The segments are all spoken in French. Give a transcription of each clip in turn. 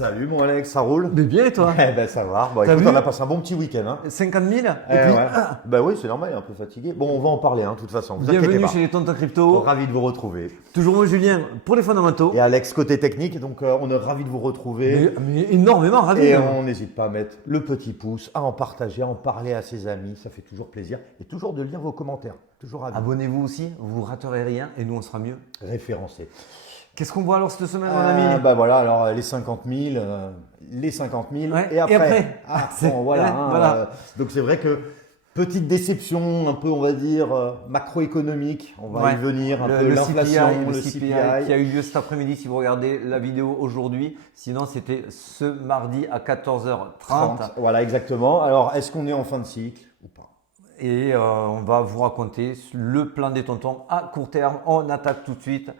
Salut mon Alex, ça roule? Mais bien et toi? Eh ben ça va. Bon, écoute, on a passé un bon petit week-end. Hein. 50 000 et Eh puis, ouais. Ben oui, c'est normal, il est un peu fatigué. Bon, on va en parler, de toute façon. Vous inquiétez bienvenue pas. chez les Tontons Crypto. Ravi de vous retrouver. Toujours moi Julien pour les fondamentaux. Et Alex, côté technique, donc on est ravi de vous retrouver. Mais énormément ravi. Et on n'hésite pas à mettre le petit pouce, à en partager, à en parler à ses amis. Ça fait toujours plaisir. Et toujours de lire vos commentaires. Toujours ravi. Abonnez-vous aussi, vous raterez rien et nous on sera mieux. Référencé. Qu'est-ce qu'on voit alors cette semaine mon ami? Bah voilà, alors les 50 000, les 50 000 Ouais, et après. et après. Bon, voilà. Ouais, voilà. Donc c'est vrai que petite déception, un peu on va dire macroéconomique. On va y venir, un peu l'inflation, le CPI qui a eu lieu cet après-midi si vous regardez la vidéo aujourd'hui. Sinon c'était ce mardi à 14h30. Voilà, exactement. Alors est-ce qu'on est en fin de cycle ou pas? Et on va vous raconter le plan des tontons à court terme. On attaque tout de suite.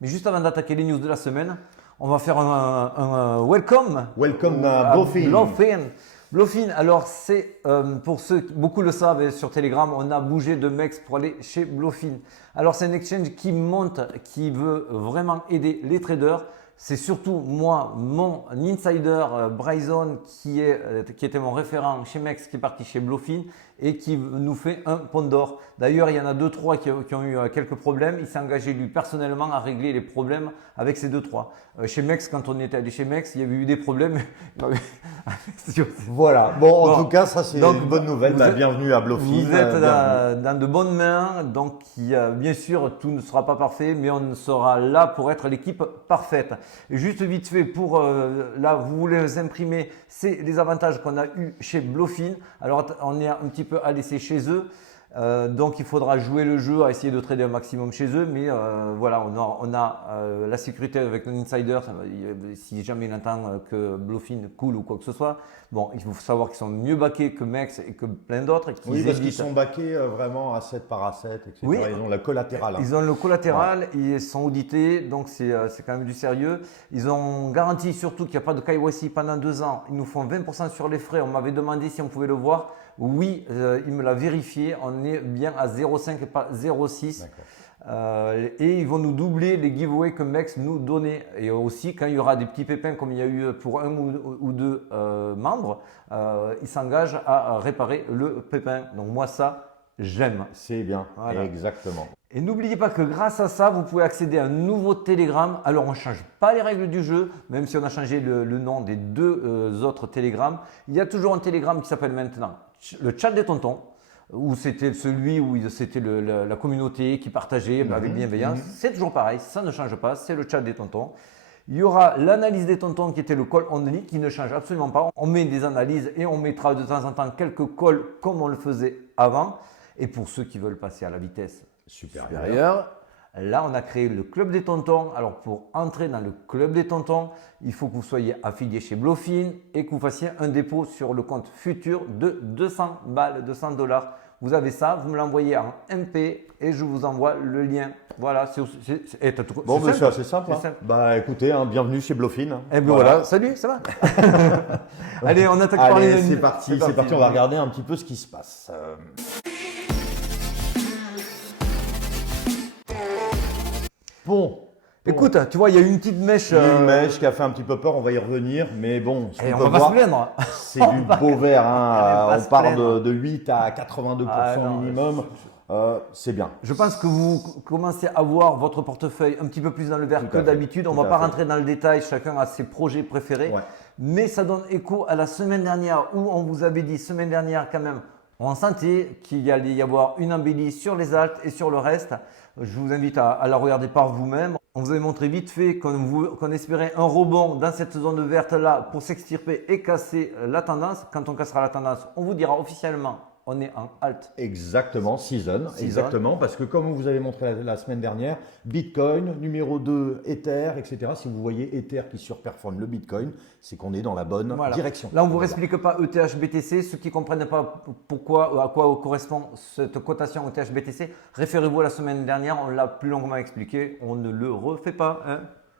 Mais juste avant d'attaquer les news de la semaine, on va faire un welcome. Welcome à Bluefin. Bluefin, alors c'est pour ceux, beaucoup le savent sur Telegram, on a bougé de MEX pour aller chez Bluefin. Alors c'est un exchange qui monte, qui veut vraiment aider les traders. C'est surtout moi, mon insider Bryson qui était mon référent chez MEX, qui est parti chez Bluefin et qui nous fait un pont d'or. D'ailleurs, il y en a 2-3 qui ont eu quelques problèmes. Il s'est engagé lui personnellement à régler les problèmes avec ces 2-3. Chez MEX, quand on était allé chez MEX, il y avait eu des problèmes. Voilà. Bon, en tout cas, ça c'est une bonne nouvelle. Bienvenue à Bluefin. Vous êtes dans de bonnes mains. Donc, bien sûr, tout ne sera pas parfait, mais on sera là pour être l'équipe parfaite. Et juste vite fait, pour là, vous voulez les imprimer, c'est les avantages qu'on a eu chez Bluefin. Alors, on est un petit peu à laisser chez eux. Donc il faudra jouer le jeu, à essayer de trader un maximum chez eux, mais voilà, on a la sécurité avec un insider. Si jamais il entend que Bluefin coule ou quoi que ce soit, bon, il faut savoir qu'ils sont mieux backés que MEX et que plein d'autres. Oui, parce qu'ils sont backés vraiment à 7 par A7, etc. Oui, ils ont la collatérale. Ils ont le collatéral, ils sont audités, donc c'est quand même du sérieux. Ils ont garanti surtout qu'il n'y a pas de KYC pendant 2 ans. Ils nous font 20% sur les frais. On m'avait demandé si on pouvait le voir. Oui, il me l'a vérifié. On est bien à 0,5 et pas 0,6. Et ils vont nous doubler les giveaways que MEX nous donnait. Et aussi, quand il y aura des petits pépins comme il y a eu pour un ou deux membres, ils s'engagent à réparer le pépin. Donc moi, ça, j'aime. C'est bien, voilà. Exactement. Et n'oubliez pas que grâce à ça, vous pouvez accéder à un nouveau Telegram. Alors, on ne change pas les règles du jeu, même si on a changé le nom des 2 autres Telegrams. Il y a toujours un Telegram qui s'appelle maintenant le chat des tontons, où c'était celui où c'était la communauté qui partageait avec bienveillance. C'est toujours pareil, ça ne change pas, c'est le chat des tontons. Il y aura l'analyse des tontons qui était le call only qui ne change absolument pas. On met des analyses et on mettra de temps en temps quelques calls comme on le faisait avant. Et pour ceux qui veulent passer à la vitesse supérieure, là on a créé le club des tontons. Alors pour entrer dans le club des tontons, il faut que vous soyez affilié chez Bluefin et que vous fassiez un dépôt sur le compte futur de 200 balles, 200 $. Vous avez ça, vous me l'envoyez en MP et je vous envoie le lien. Voilà, bon, c'est assez simple. Bah écoutez, bienvenue chez Bluefin. Et bien voilà, salut, ça va? Allez, on attaque par les... C'est parti, on va regarder un petit peu ce qui se passe. Bon. Écoute, tu vois, il y a une petite mèche. Une mèche qui a fait un petit peu peur, on va y revenir. Mais bon, on va pas se plaindre. C'est du beau vert. On part de 8 à 82% minimum. C'est bien. Je pense que vous commencez à voir votre portefeuille un petit peu plus dans le vert que d'habitude. On ne va pas rentrer dans le détail, chacun a ses projets préférés. Ouais. Mais ça donne écho à la semaine dernière où on vous avait dit, semaine dernière quand même, on sentait qu'il allait y avoir une embellie sur les alts et sur le reste. Je vous invite à la regarder par vous-même. On vous avait montré vite fait qu'on espérait un rebond dans cette zone verte là pour s'extirper et casser la tendance. Quand on cassera la tendance, on vous dira officiellement on est en alt. Exactement, season. Exactement, parce que comme vous avez montré la semaine dernière, Bitcoin, numéro 2, Ether, etc. Si vous voyez Ether qui surperforme le Bitcoin, c'est qu'on est dans la bonne direction. Là, on ne vous explique pas ETH BTC. Ceux qui ne comprennent pas pourquoi, à quoi correspond cette cotation ETH BTC, référez-vous à la semaine dernière. On l'a plus longuement expliqué. On ne le refait pas.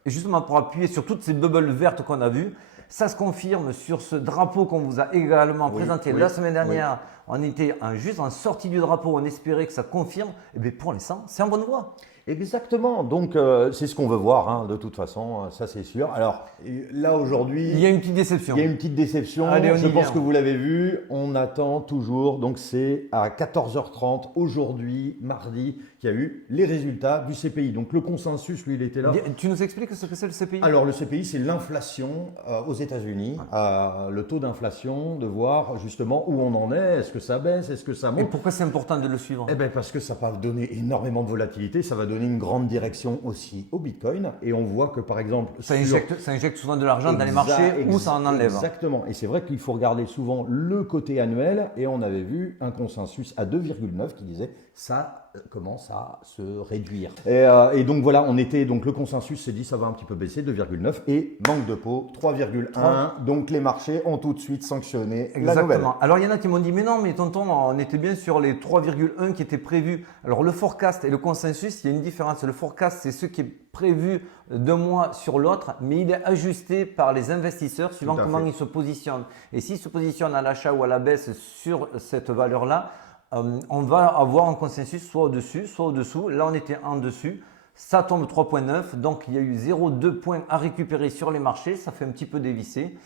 Et justement, pour appuyer sur toutes ces bubbles vertes qu'on a vues, ça se confirme sur ce drapeau qu'on vous a également présenté la semaine dernière. On était juste en sortie du drapeau, on espérait que ça confirme. Et bien pour l'instant, c'est en bonne voie. Exactement, donc c'est ce qu'on veut voir, hein, de toute façon, ça c'est sûr. Alors là aujourd'hui, Il y a une petite déception. il y a une petite déception, Allez, on y je pense vient. que vous l'avez vu, on attend toujours, donc c'est à 14h30 aujourd'hui, mardi, qu'il y a eu les résultats du CPI. Donc le consensus, lui, il était là. Tu nous expliques ce que c'est le CPI? Alors le CPI, c'est l'inflation aux États-Unis, le taux d'inflation, de voir justement où on en est, est-ce que ça baisse, est-ce que ça Et monte. pourquoi c'est important de le suivre? Eh bien parce que ça va donner énormément de volatilité, ça va donner une grande direction aussi au Bitcoin. Et on voit que par exemple… Ça injecte souvent de l'argent dans les marchés ou ça en enlève. Exactement. Et c'est vrai qu'il faut regarder souvent le côté annuel. Et on avait vu un consensus à 2,9 qui disait ça commence à se réduire. Et donc voilà, donc le consensus s'est dit ça va un petit peu baisser, 2,9. Et manque de peau, 3,1. Donc les marchés ont tout de suite sanctionné la nouvelle. Exactement. Alors il y en a qui m'ont dit mais non, mais tonton, on était bien sur les 3,1 qui étaient prévus. Alors le forecast et le consensus, il y a une différence. Le forecast, c'est ce qui est prévu d'un mois sur l'autre, mais il est ajusté par les investisseurs suivant comment ils se positionnent. Et s'ils se positionnent à l'achat ou à la baisse sur cette valeur-là, on va avoir un consensus soit au-dessus, soit au-dessous. Là, on était en dessus. Ça tombe 3,9. Donc, il y a eu 0,2 points à récupérer sur les marchés. Ça fait un petit peu dévisser.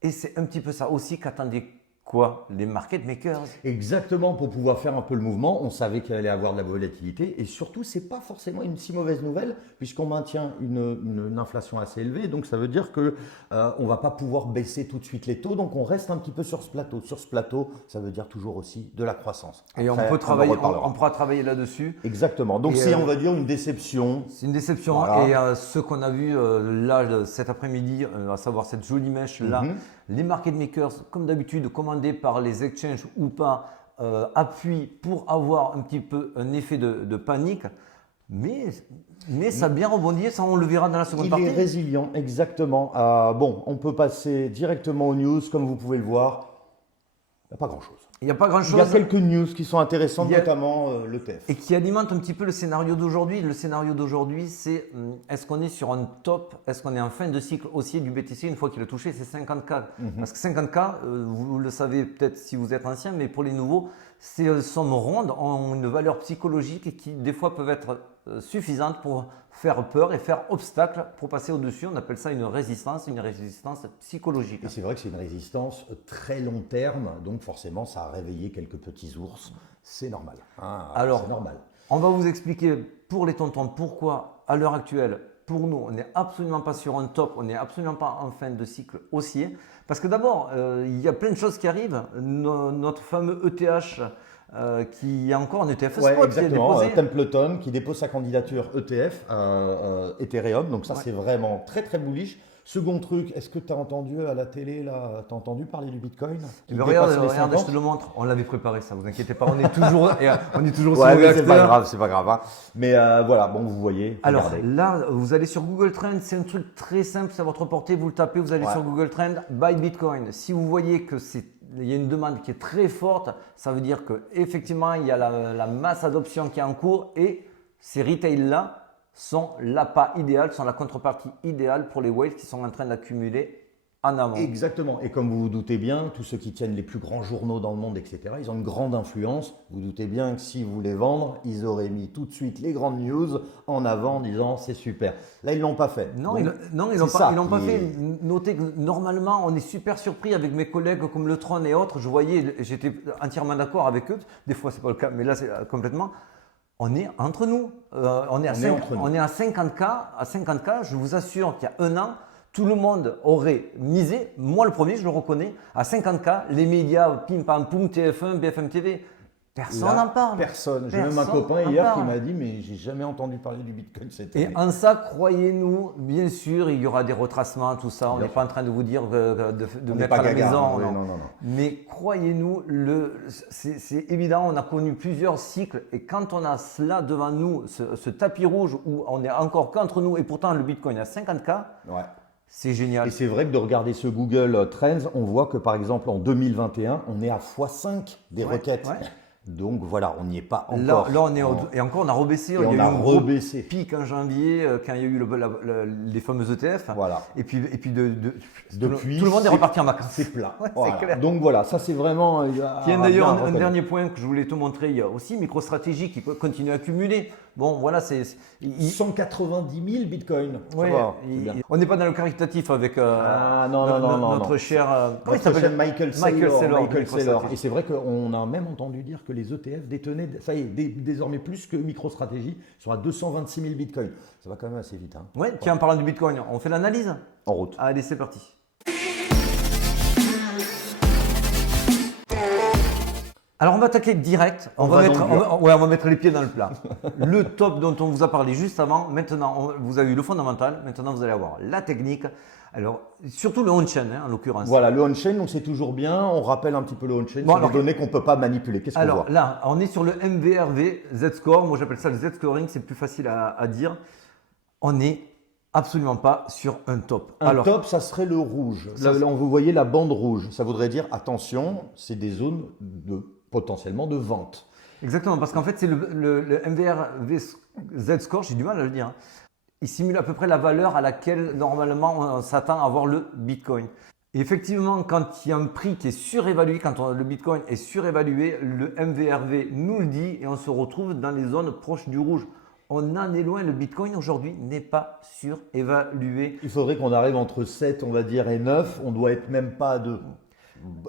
Et c'est un petit peu ça aussi qu'attendaient quoi? Les market makers. Exactement, pour pouvoir faire un peu le mouvement, on savait qu'il allait avoir de la volatilité et surtout, c'est pas forcément une si mauvaise nouvelle puisqu'on maintient une inflation assez élevée. Donc, ça veut dire que on va pas pouvoir baisser tout de suite les taux. Donc, on reste un petit peu sur ce plateau. Sur ce plateau, ça veut dire toujours aussi de la croissance. Et après, on pourra travailler là-dessus. Exactement. Donc, c'est, on va dire, une déception. C'est une déception. Voilà. Et ce qu'on a vu là cet après-midi, à savoir cette jolie mèche là, les market makers, comme d'habitude, commandés par les exchanges ou pas, appuient pour avoir un petit peu un effet de panique. Mais ça a bien rebondi, ça on le verra dans la seconde partie. Il est résilient, exactement. Bon, on peut passer directement aux news, comme vous pouvez le voir. Il n'y a pas grand-chose. Il n'y a pas grand-chose. Il y a quelques news qui sont intéressantes, notamment l'ETF. Et qui alimentent un petit peu le scénario d'aujourd'hui. Le scénario d'aujourd'hui, c'est est-ce qu'on est sur un top, est-ce qu'on est en fin de cycle haussier du BTC une fois qu'il a touché ces 50K. Parce que 50K, vous le savez peut-être si vous êtes ancien, mais pour les nouveaux, ces sommes rondes ont une valeur psychologique qui des fois peuvent être suffisantes pour faire peur et faire obstacle pour passer au-dessus. On appelle ça une résistance psychologique. Et c'est vrai que c'est une résistance très long terme, donc forcément ça a réveillé quelques petits ours, c'est normal. Alors, c'est normal. On va vous expliquer pour les tontons pourquoi à l'heure actuelle, pour nous, on n'est absolument pas sur un top, on n'est absolument pas en fin de cycle haussier. Parce que d'abord, il y a plein de choses qui arrivent. Notre fameux ETH, qui est encore un ETF spot, exactement. qui est déposé. Templeton qui dépose sa candidature ETF Ethereum, donc ça c'est vraiment très très bullish. Second truc, est-ce que tu as entendu à la télé, là, tu as entendu parler du Bitcoin Regarde, je te le montre. On l'avait préparé ça, vous inquiétez pas, on est toujours, sur mais c'est pas grave. Hein. Mais voilà, bon, vous voyez. Alors regardez. là, vous allez sur Google Trends, c'est un truc très simple, c'est à votre portée, vous le tapez, vous allez sur Google Trends, buy Bitcoin. Si vous voyez que il y a une demande qui est très forte, ça veut dire qu'effectivement, il y a la masse d'adoption qui est en cours et ces retails-là sont l'appât idéal, sont la contrepartie idéale pour les whales qui sont en train d'accumuler en amont. Exactement. Et comme vous vous doutez bien, tous ceux qui tiennent les plus grands journaux dans le monde, etc., ils ont une grande influence. Vous doutez bien que si vous voulez vendre, ils auraient mis tout de suite les grandes news en avant en disant c'est super. Là, ils ne l'ont pas fait. Non, ils l'ont pas fait. Notez que normalement, on est super surpris avec mes collègues comme Le Tron et autres. J'étais entièrement d'accord avec eux. Des fois, c'est pas le cas, mais là, c'est complètement. On est entre nous. On est à 50K. À 50K, je vous assure qu'il y a un an, tout le monde aurait misé, moi le premier, je le reconnais, à 50K, les médias, pim pam poum, TF1, BFM TV. Personne n'en parle. Personne. J'ai même un copain hier qui m'a dit mais j'ai jamais entendu parler du Bitcoin cette année. Et en ça, croyez-nous, bien sûr, il y aura des retracements, tout ça. On n'est pas en train de vous dire de mettre à la maison. Non. Mais croyez-nous, c'est évident, on a connu plusieurs cycles. Et quand on a cela devant nous, ce tapis rouge où on est encore qu'entre nous, et pourtant le Bitcoin à 50K, c'est génial. Et c'est vrai que de regarder ce Google Trends, on voit que par exemple en 2021, on est à x5 des requêtes. Donc voilà, on n'y est pas encore. Là on est et encore on a rebaissé. Il y a eu un gros pic en janvier quand il y a eu les fameux ETF. Voilà. Et puis depuis, tout le monde est reparti en vacances. C'est plat. C'est clair. Donc voilà, ça c'est vraiment. Tiens d'ailleurs un dernier point que je voulais te montrer. Il y a aussi MicroStrategy qui continue à accumuler. Bon, voilà, 190 000 bitcoins. Ça ouais, va, c'est bien. on n'est pas dans le caritatif avec non. notre cher comment il Notre s'appelle cher Michael Saylor. MicroStrategy. Et c'est vrai qu'on a même entendu dire que les ETF détenaient, ça y est, désormais plus que MicroStrategy, sont à 226 000 bitcoins. Ça va quand même assez vite. Hein. Ouais, tiens, en parlant du Bitcoin, on fait l'analyse? En route. Allez, c'est parti. Alors on va attaquer direct, on va mettre les pieds dans le plat. Le top dont on vous a parlé juste avant, maintenant vous avez eu le fondamental, maintenant vous allez avoir la technique, alors surtout le on-chain en l'occurrence. Voilà, le on-chain, donc c'est toujours bien, on rappelle un petit peu le on-chain, Bon, c'est des données qu'on ne peut pas manipuler. Qu'est-ce qu'on voit? Alors là, on est sur le MVRV Z-Score, moi j'appelle ça le Z-Scoring, c'est plus facile à dire. On n'est absolument pas sur un top. Un top, ça serait le rouge. Là, vous voyez la bande rouge, ça voudrait dire, attention, c'est des zones potentiellement de vente. Exactement, parce qu'en fait, c'est le MVRV Z-Score, j'ai du mal à le dire. Hein. Il simule à peu près la valeur à laquelle normalement on s'attend à avoir le Bitcoin. Et effectivement, quand il y a un prix qui est surévalué, quand le Bitcoin est surévalué, le MVRV nous le dit et on se retrouve dans les zones proches du rouge. On en est loin, le Bitcoin aujourd'hui n'est pas surévalué. Il faudrait qu'on arrive entre 7, on va dire, et 9. On doit être même pas de...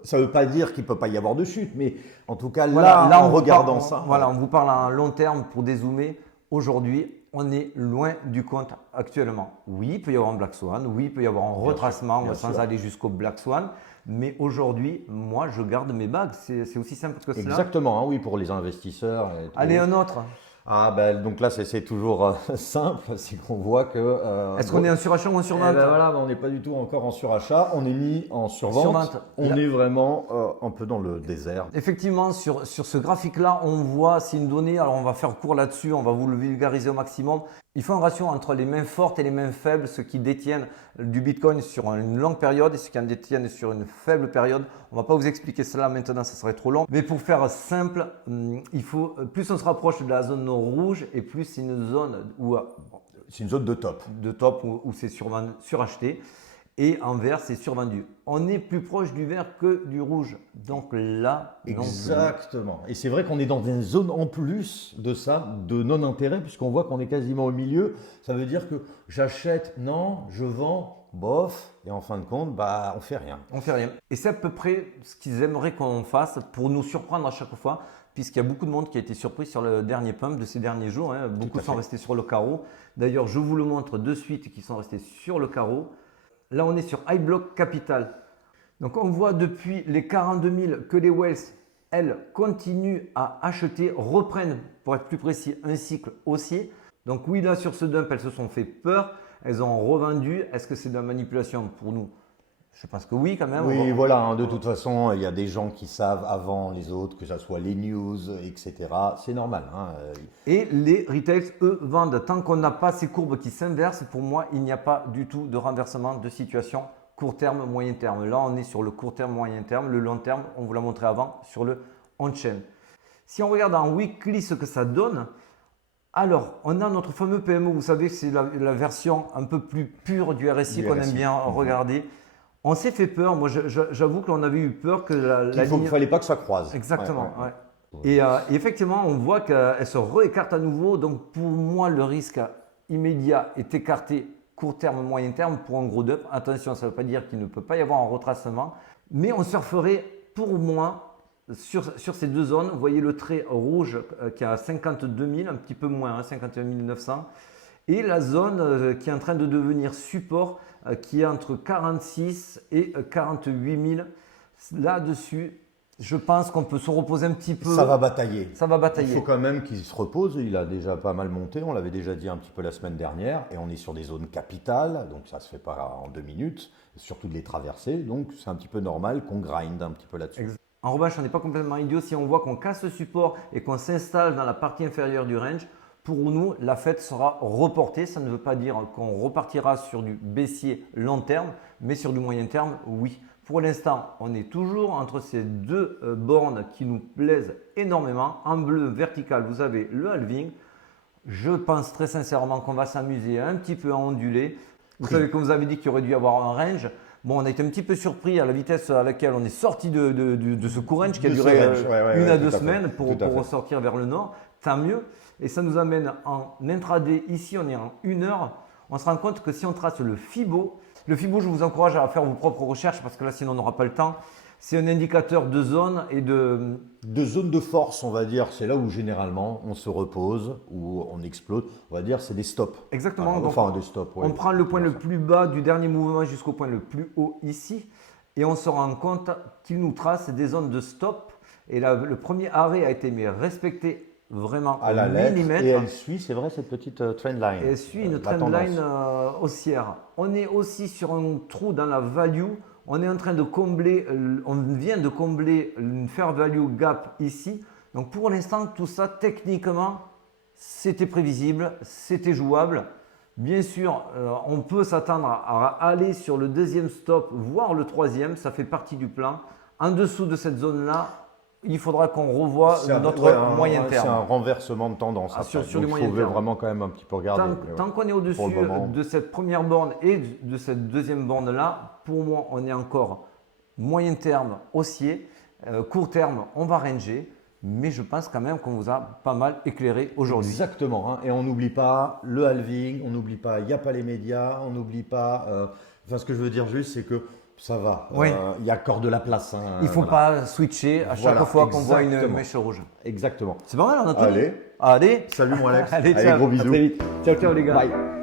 Ça ne veut pas dire qu'il ne peut pas y avoir de chute, mais en tout cas, là en regardant ça... Voilà, on vous parle à long terme pour dézoomer. Aujourd'hui, on est loin du compte actuellement. Oui, il peut y avoir un Black Swan, oui, il peut y avoir un retracement sans aller jusqu'au Black Swan. Mais aujourd'hui, moi, je garde mes bagues. C'est aussi simple que cela. Exactement, hein, oui, pour les investisseurs. Allez, un autre. Ah ben donc là c'est toujours simple, c'est qu'on voit que... Est-ce qu'on est en surachat ou en survente? Voilà, on n'est pas du tout encore en surachat, on est mis en survente. On est vraiment un peu dans le désert. Effectivement, sur ce graphique-là, on voit, c'est une donnée, alors on va faire court là-dessus, on va vous le vulgariser au maximum. Il faut un ratio entre les mains fortes et les mains faibles, ceux qui détiennent du Bitcoin sur une longue période et ceux qui en détiennent sur une faible période. On ne va pas vous expliquer cela maintenant, ça serait trop long. Mais pour faire simple, il faut, plus on se rapproche de la zone rouge et plus c'est une zone où... C'est une zone de top. De top où c'est suracheté. Et en vert, c'est survendu. On est plus proche du vert que du rouge. Donc là, exactement. Et c'est vrai qu'on est dans une zone en plus de ça, de non-intérêt, puisqu'on voit qu'on est quasiment au milieu. Ça veut dire que j'achète, non, je vends, bof, et en fin de compte, bah, on fait rien. On fait rien. Et c'est à peu près ce qu'ils aimeraient qu'on fasse pour nous surprendre à chaque fois, puisqu'il y a beaucoup de monde qui a été surpris sur le dernier pump de ces derniers jours. Hein. Beaucoup sont restés sur le carreau. D'ailleurs, je vous le montre de suite qui sont restés sur le carreau. Là, on est sur iBlock Capital. Donc, on voit depuis les 42 000 que les whales, elles, continuent à acheter, reprennent, pour être plus précis, un cycle haussier. Donc, oui, là, sur ce dump, elles se sont fait peur. Elles ont revendu. Est-ce que c'est de la manipulation pour nous? Je pense que oui, quand même. Oui, voilà. Hein, de toute façon, il y a des gens qui savent avant les autres, que ce soit les news, etc. C'est normal. Hein. Et les retails, eux, vendent. Tant qu'on n'a pas ces courbes qui s'inversent, pour moi, il n'y a pas du tout de renversement de situation court terme, moyen terme. Là, on est sur le court terme, moyen terme. Le long terme, on vous l'a montré avant, sur le on-chain. Si on regarde en weekly ce que ça donne, alors, on a notre fameux PMO. Vous savez, c'est la version un peu plus pure du RSI qu'on aime bien regarder. On s'est fait peur. Moi, j'avoue que l'on avait eu peur que la ligne... Il ne fallait pas que ça croise. Exactement. Ouais. Et effectivement, on voit qu'elle se réécarte à nouveau. Donc, pour moi, le risque immédiat est écarté court terme, moyen terme pour un gros dump. Attention, ça ne veut pas dire qu'il ne peut pas y avoir un retracement. Mais on surferait, pour moi, sur ces deux zones. Vous voyez le trait rouge qui est à 52 000, un petit peu moins, 51 900. Et la zone qui est en train de devenir support, qui est entre 46 et 48 000. Là-dessus, je pense qu'on peut se reposer un petit peu. Ça va batailler. Ça va batailler. Il faut quand même qu'il se repose. Il a déjà pas mal monté. On l'avait déjà dit un petit peu la semaine dernière. Et on est sur des zones capitales. Donc ça ne se fait pas en 2 minutes. Surtout de les traverser. Donc c'est un petit peu normal qu'on grind un petit peu là-dessus. En revanche, on n'est pas complètement idiot. Si on voit qu'on casse le support et qu'on s'installe dans la partie inférieure du range, pour nous, la fête sera reportée. Ça ne veut pas dire qu'on repartira sur du baissier long terme, mais sur du moyen terme, oui. Pour l'instant, on est toujours entre ces deux bornes qui nous plaisent énormément. En bleu vertical, vous avez le halving. Je pense très sincèrement qu'on va s'amuser un petit peu à onduler. Vous savez, comme vous avez dit qu'il aurait dû y avoir un range. Bon, on a été un petit peu surpris à la vitesse à laquelle on est sorti de ce court range qui a duré 1 à 2 semaines pour ressortir vers le nord. tant mieux. Et ça nous amène en intraday. Ici, on est en 1 heure. On se rend compte que si on trace le FIBO, je vous encourage à faire vos propres recherches parce que là, sinon, on n'aura pas le temps. C'est un indicateur de zone et de zone de force, on va dire. C'est là où généralement on se repose, où on explose. On va dire c'est des stops. Exactement. Enfin, des stops. On prend le point le plus bas du dernier mouvement jusqu'au point le plus haut ici. Et on se rend compte qu'il nous trace des zones de stop. Et là, le premier arrêt a été respecté vraiment à la au lettre, millimètre. et elle suit, c'est vrai, cette petite trendline. Elle suit une trendline haussière. On est aussi sur un trou dans la value. On est en train de combler, on vient de combler une fair value gap ici. Donc pour l'instant, tout ça, techniquement, c'était prévisible, c'était jouable. Bien sûr, on peut s'attendre à aller sur le deuxième stop, voire le troisième. Ça fait partie du plan. En dessous de cette zone-là, il faudra qu'on revoie notre moyen terme. C'est un renversement de tendance. Sur Donc, le moyen terme. Il faut vraiment quand même un petit peu regarder. Tant qu'on est au-dessus de cette première borne et de cette deuxième borne-là, pour moi, on est encore moyen terme haussier. Court terme, on va ranger. Mais je pense quand même qu'on vous a pas mal éclairé aujourd'hui. Exactement. Et on n'oublie pas le halving, on n'oublie pas, il n'y a pas les médias, on n'oublie pas. Ce que je veux dire juste, c'est que ça va. Oui. Il y a encore de la place. Il ne faut pas switcher à chaque fois qu'on voit une mèche rouge. Exactement. C'est pas mal, on a tout dit. Allez. Allez. Salut mon Alex. Allez, ciao. Gros bisous. À très vite. Ciao, ciao les gars. Bye.